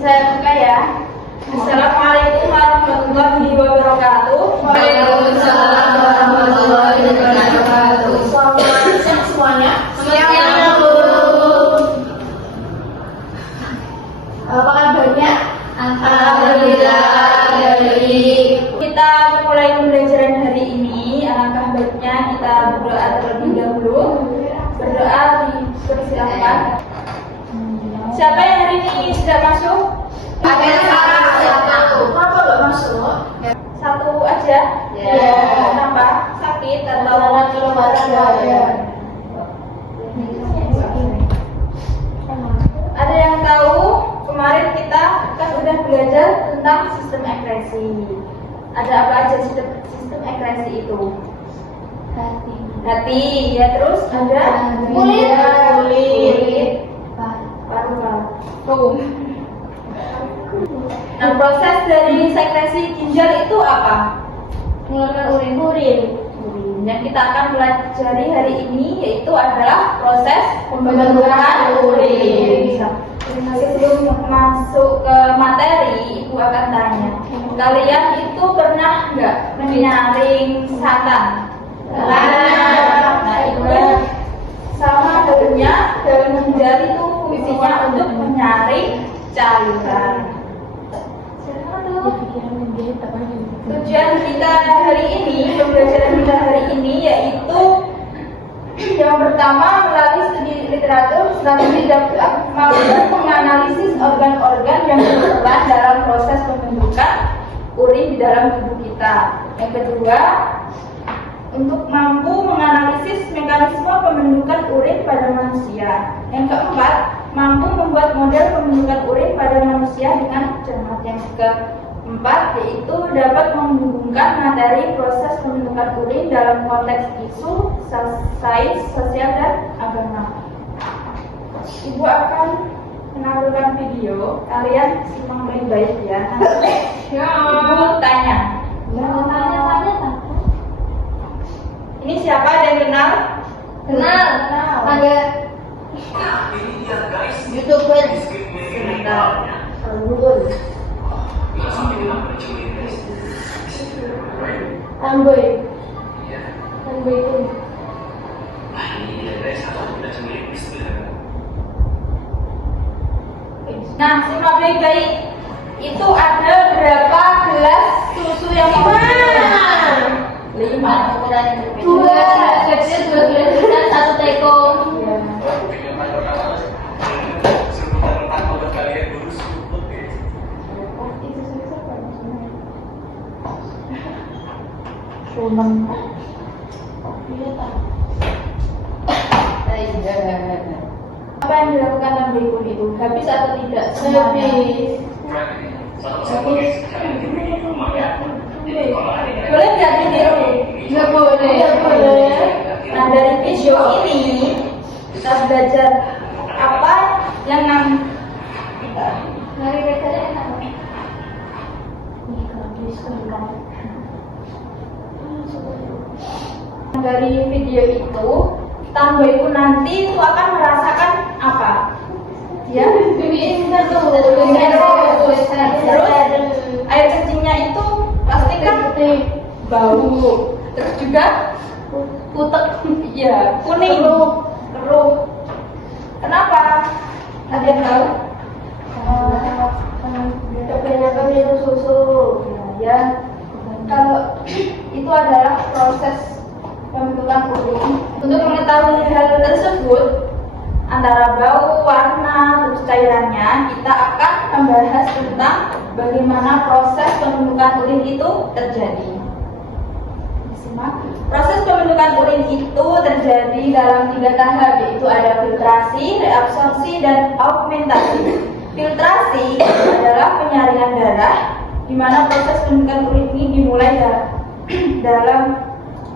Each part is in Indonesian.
Saya buka ya. Assalamualaikum warahmatullahi wabarakatuh. Waalaikumsalam warahmatullahi wabarakatuh. Selamat siang semuanya. Siang, Bu. Apa kabarnya? Alhamdulillah baik. Kita mulai pembelajaran hari ini. Alangkah baiknya kita berdoa terlebih dahulu. Berdoa dipersilakan. Siapa yang hari ini tidak masuk? Ada satu. Kenapa nggak masuk? Satu aja. Ya. Kenapa? Sakit atau kelembatan ya. Ada yang tahu? Kemarin kita kan udah belajar tentang sistem ekspresi. Ada apa aja sistem ekspresi itu? Hati, ya, terus ada kulit, paru-paru. Nah, proses dari sekresi ginjal itu apa? Mengeluarkan urin. Yang kita akan pelajari hari ini yaitu adalah proses Pembentukan urin. Sebelum masuk ke materi, Ibu akan tanya, kalian itu pernah nggak menyaring santan? Nah, itu kan sama halnya dalam ginjal itu fungsinya untuk menyaring cairan. Tujuan kita hari ini, pembelajaran kita hari ini yaitu yang pertama melalui studi literatur, selanjutnya mampu menganalisis organ-organ yang berperan dalam proses pembentukan urin di dalam tubuh kita. Yang kedua, untuk mampu menganalisis mekanisme pembentukan urin pada manusia. Yang keempat, mampu membuat model pembentukan urin pada manusia dengan cermat. Yang keempat, yaitu dapat menghubungkan materi proses pembentukan urin dalam konteks isu, sains, sosial, dan agama. Ibu akan menampilkan video, kalian simak baik-baik ya. Ibu tanya. Ini siapa ada yang kenal? Kenal. Ada YouTuber. Amboy. Amboy itu. Nah, simak baik-baik. Itu ada berapa gelas susu yang Lima. Dua kecil, dua gelas besar, satu teko. Apa yang dilakukan Tambikun itu? Habis atau tidak? Habis. Boleh nggak video? Nggak boleh. Nah, dari video ini kita belajar apa yang Mari kita dari video itu, Tambo itu nanti itu akan merasakan apa? Ya, terus air kencingnya itu pasti kan bau, terus juga putek, ya kuning, keruh. Kenapa? Ada yang tahu? kebanyakan minum susu. Ya, kalau itu adalah proses pembentukan urin. Untuk mengetahui hal tersebut, antara bau, warna, terus cairannya, kita akan membahas tentang bagaimana proses pembentukan urin itu terjadi. Disimak. Proses pembentukan urin itu terjadi dalam 3 tahap, yaitu ada filtrasi, reabsorpsi, dan augmentasi. Filtrasi adalah penyaringan darah, di mana proses pembentukan urin ini dimulai dalam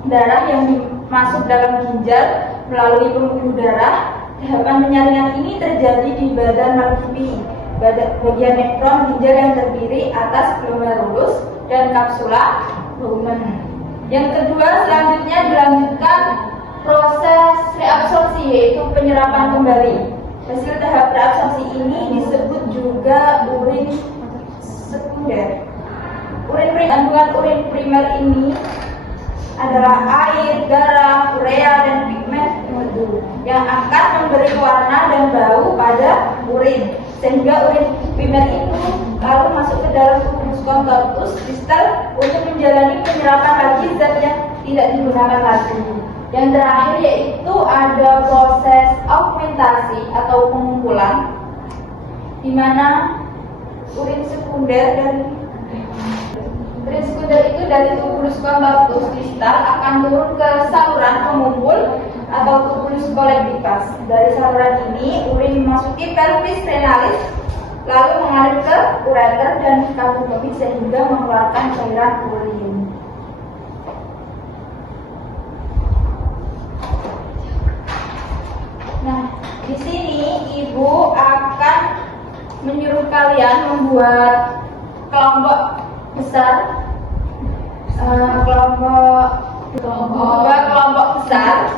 darah yang masuk dalam ginjal melalui pembuluh darah. Tahapan penyaringan ini terjadi di badan Malkipi, bagian nekron ginjal yang terdiri atas glomerulus dan kapsula lumen. Yang kedua, selanjutnya dilanjutkan proses reabsorpsi, yaitu penyerapan kembali. Hasil tahap reabsorpsi ini disebut juga urin kandungan urin primer ini adalah air, garam, urea, dan pigmen yang akan memberi warna dan bau pada urin, sehingga urin primer itu lalu masuk ke dalam tubuh contortus distal untuk menjalani penyerapan lagi zat yang tidak digunakan lagi. Yang terakhir yaitu ada proses augmentasi atau pengumpulan, di mana urin sekunder itu dari tubulus contortus distal akan turun ke saluran pengumpul atau tubulus collectifas. Dari saluran ini urin memasuki pelvis renalis lalu mengalir ke ureter dan kandung kemih sehingga mengeluarkan cairan urin. Nah, di sini ibu akan menyuruh kalian membuat kelompok besar, kelompok besar,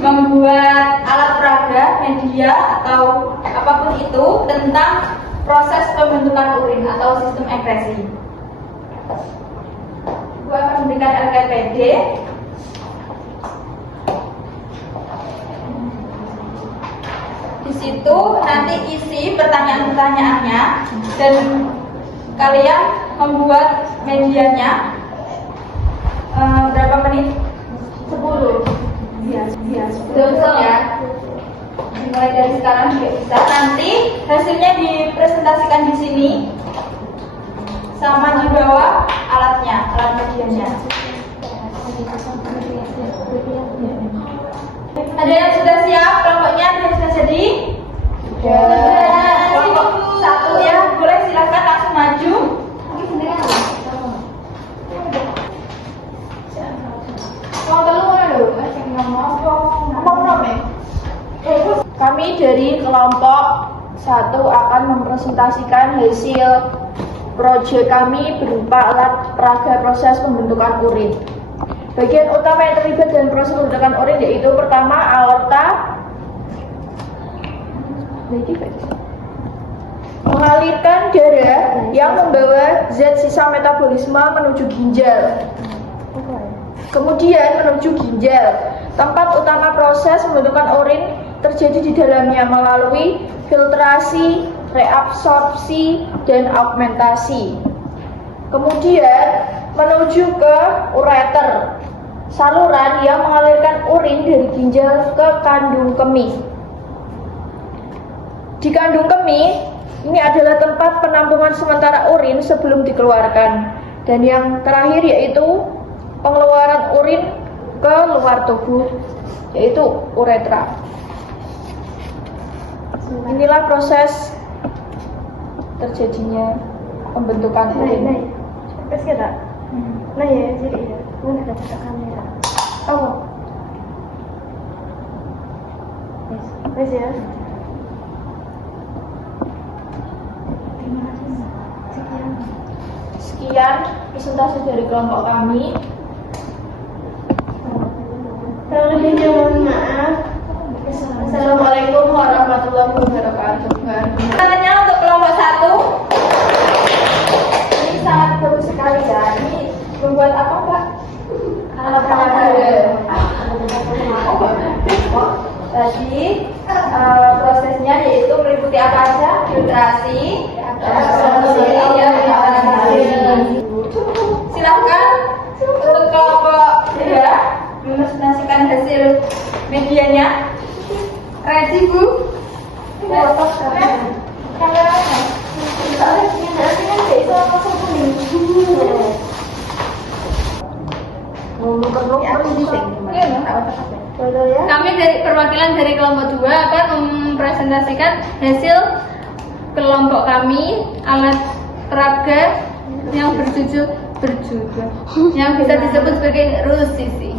membuat alat peraga, media atau apapun itu tentang proses pembentukan urin atau sistem ekresi. Ibu akan memberikan LKPD. Di situ nanti isi pertanyaan-pertanyaannya dan kalian membuat medianya. Berapa menit? 10. Iya, 10 ya. Mulai dari sekarang juga bisa. Nanti hasilnya dipresentasikan di sini, sama di bawah alatnya, alat medianya. Ada yang sudah siap kelompoknya? Ada yang sudah jadi? Sudah. Kelompok 1 ya, boleh silakan langsung maju. Kami dari kelompok 1 akan mempresentasikan hasil proyek kami berupa alat peraga proses pembentukan urin. Bagian utama yang terlibat dalam proses pembentukan urin yaitu pertama aorta, mengalirkan darah yang membawa zat sisa metabolisme menuju ginjal. Kemudian menuju ginjal, tempat utama proses pembentukan urin terjadi di dalamnya melalui filtrasi, reabsorpsi, dan augmentasi. Kemudian menuju ke ureter, saluran yang mengalirkan urin dari ginjal ke kandung kemih. Di kandung kemih, ini adalah tempat penampungan sementara urin sebelum dikeluarkan. Dan yang terakhir yaitu pengeluaran urin ke luar tubuh, yaitu uretra. Inilah proses terjadinya pembentukan urin. Terus kita, nah ya jadi ya, mana ada kamera? Oh, yes ya. Sekian presentasi dari kelompok kami. Terlebihnya mohon maaf. Assalamualaikum warahmatullahi wabarakatuh. Pertanyaannya untuk kelompok 1. Ini sangat bagus sekali ya. Ini membuat apa, Pak? Alat peraga. Tadi prosesnya yaitu meliputi apa aja? Filtrasi, silahkan untuk kelompok 2 mempresentasikan hasil medianya. Ready, Bu? Kami dari perwakilan dari kelompok 2 akan mempresentasikan hasil kelompok kami alat peraga yang berjudul yang bisa disebut sebagai RUSISI.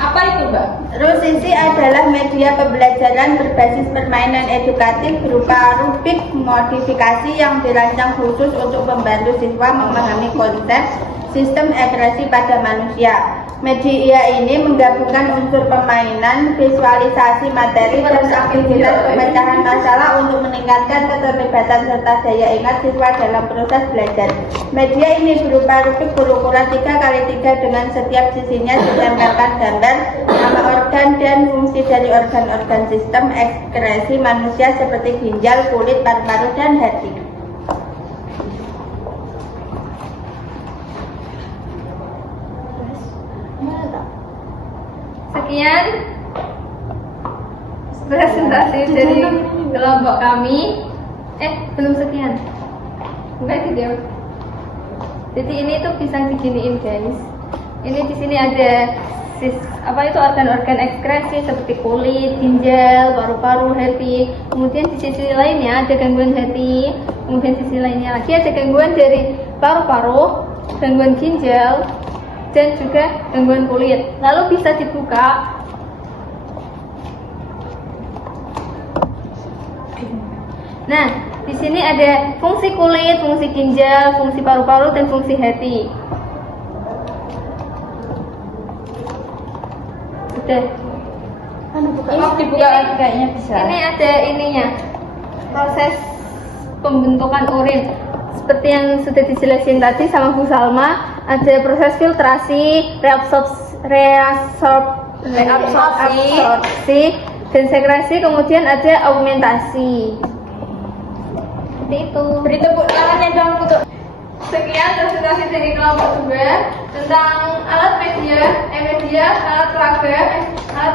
Apa itu, Mbak? RUSISI adalah media pembelajaran berbasis permainan edukatif berupa rubrik modifikasi yang dirancang khusus untuk membantu siswa memahami konsep sistem ekresi pada manusia. Media ini menggabungkan unsur permainan, visualisasi materi, dan aktivitas pemecahan masalah untuk meningkatkan keterlibatan serta daya ingat siswa dalam proses belajar. Media ini berupa rubrik berukuran 3x3 dengan setiap sisinya ditempelkan gambar, nama organ, dan fungsi dari organ-organ sistem ekskresi manusia seperti ginjal, kulit, paru-paru, dan hati. Sekian presentasi dari kelompok kami. Belum sekian. Enggak gitu. Jadi ini tuh bisa diginiin guys. Ini di sini ada organ-organ ekskresi seperti kulit, ginjal, paru-paru, hati. Kemudian di sisi lainnya ada gangguan hati. Kemudian di sisi lainnya lagi ada gangguan dari paru-paru, gangguan ginjal, dan juga gangguan kulit. Lalu bisa dibuka. Nah, di sini ada fungsi kulit, fungsi ginjal, fungsi paru-paru, dan fungsi hati. Sudah. Dibuka kayaknya bisa. Ini ada ininya. Proses pembentukan urin. Seperti yang sudah dijelasin tadi sama Bu Salma, ada proses filtrasi, reabsorpsi, dan sekresi, kemudian ada augmentasi. Seperti itu. Beri tepuk tangannya dong untuk Sekian presentasi dari kelompok 2 tentang alat media, alat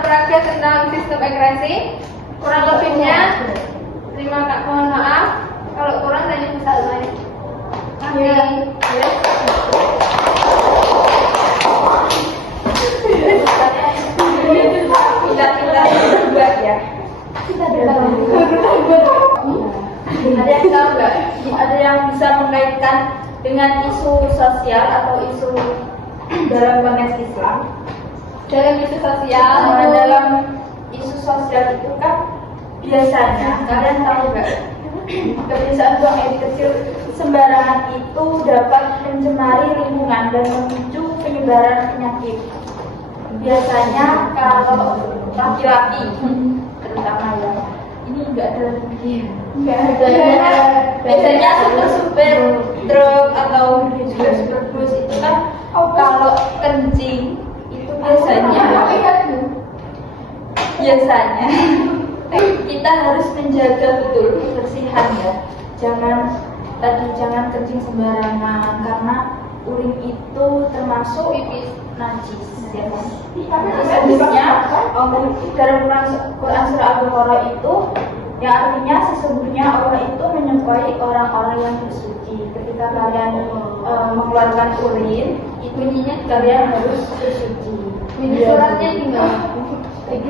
peraga tentang sistem ekskresi. Kurang lebihnya, mohon maaf. Kalau kurang tanya Bu Salma. Ada yang bisa mengaitkan dengan isu sosial atau isu dalam konteks Islam. Dalam isu sosial, Dalam isu sosial itu kan biasanya kalian tahu nggak, kebiasaan buang air kecil sembarangan itu dapat mencemari lingkungan dan memicu penyebaran penyakit. Biasanya kalau laki-laki terutama ya, ini enggak ada biasanya supir truk atau juga supir bus itu kan kalau kencing itu biasanya kita harus menjaga betul kebersihan ya. Jangan kencing sembarangan karena urin itu termasuk najis. Hadisnya dalam Quran surah Al-Baqarah itu yang artinya sesungguhnya Allah itu menyukai orang-orang yang bersuci. Ketika kalian mengeluarkan urin, itu kalian harus bersuci. ini suratnya tinggal. Dan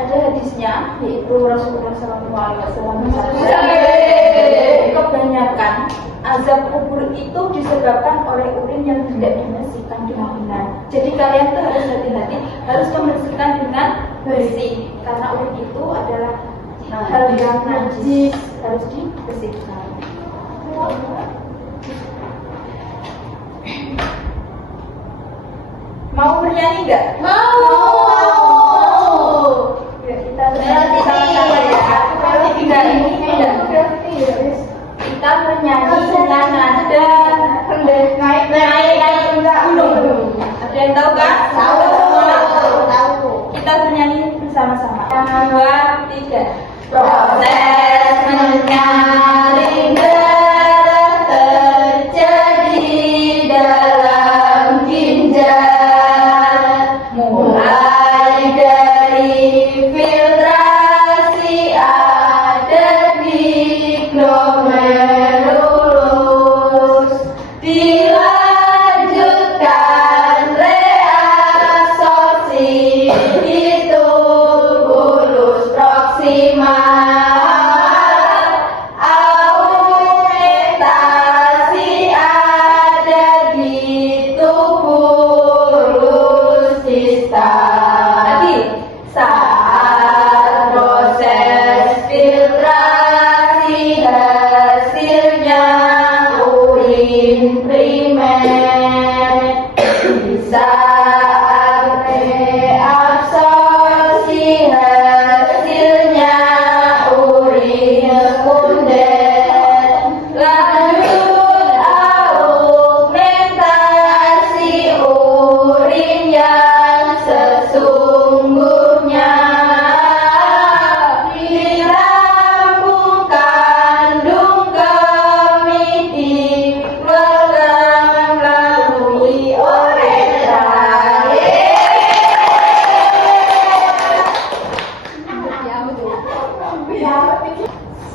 ada hadisnya, yaitu Rasulullah SAW kebanyakan azab kubur itu disebabkan oleh urin yang tidak dibersihkan dengan benar. Jadi kalian tuh harus hati-hati, harus membersihkan dengan bersih, karena urin itu adalah hal yang najis, harus dibersihkan. Mau bernyanyi nggak? Mau. Ya, kita bernyanyi sama-sama ya. Kita bernyanyi dengan nada rendah naik gunung. Ada yang tahu kan? Tahu. Kita bernyanyi bersama-sama. 1, 2, 3. Proses menyaring darah terjadi dalam ginjal, mulai dari filtrasi ada di glomerulus, dilanjutkan reabsorpsi di tubulus proximal, augmentasi ada di tubulus distal. Saat proses filtrasi hasilnya urin primer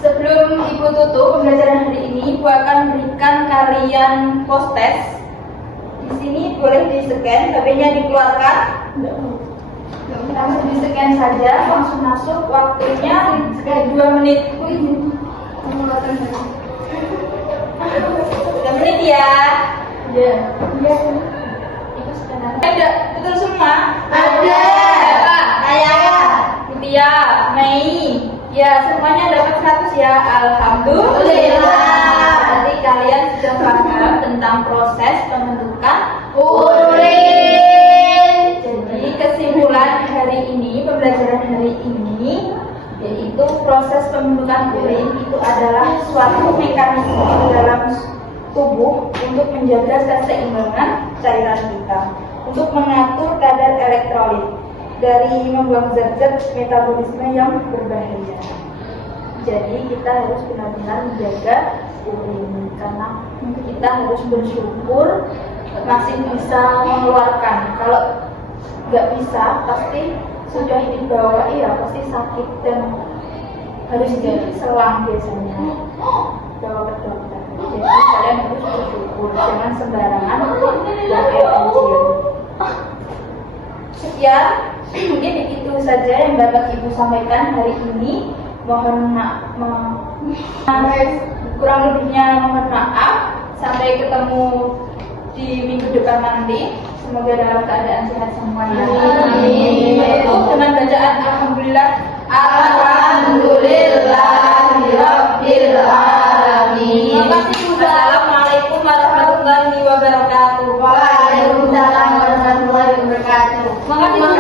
Sebelum Ibu tutup pembelajaran hari ini, Ibu akan berikan kalian post test. Di sini boleh di-scan, HP-nya dikeluarkan. Langsung di-scan saja, langsung masuk. Waktunya 2 menit. 2 menit ya. Iya. Ada betul semua? Ada. Saya. Mutia, Mei. Ya, semuanya dapat 100 ya. Alhamdulillah. Berarti kalian sudah paham tentang proses pembentukan Urin. Jadi kesimpulan hari ini, pembelajaran hari ini, yaitu proses pembentukan urin itu adalah suatu mekanisme di dalam tubuh untuk menjaga keseimbangan cairan kita, untuk mengatur kadar elektrolit dari membuang zat-zat metabolisme yang berbahaya. Jadi kita harus benar-benar menjaga urin karena kita harus bersyukur masih bisa mengeluarkan. Kalau nggak bisa, pasti sudah dibawa, iya pasti sakit dan harus diselang biasanya. Bawa ke dokter. Jadi kalian harus bersyukur, jangan sembarangan dan emosi. Sekian, mungkin itu saja yang dapat Ibu sampaikan hari ini. Mohon kurang lebihnya mohon maaf. Sampai ketemu di minggu depan nanti. Semoga dalam keadaan sehat semuanya. Amin. Dengan bacaan Alhamdulillah. Alhamdulillahirabbil alamin. Terima kasih Bu. Assalamualaikum warahmatullahi wabarakatuh. Waalaikumsalam warahmatullahi wabarakatuh. Terima kasih Bu.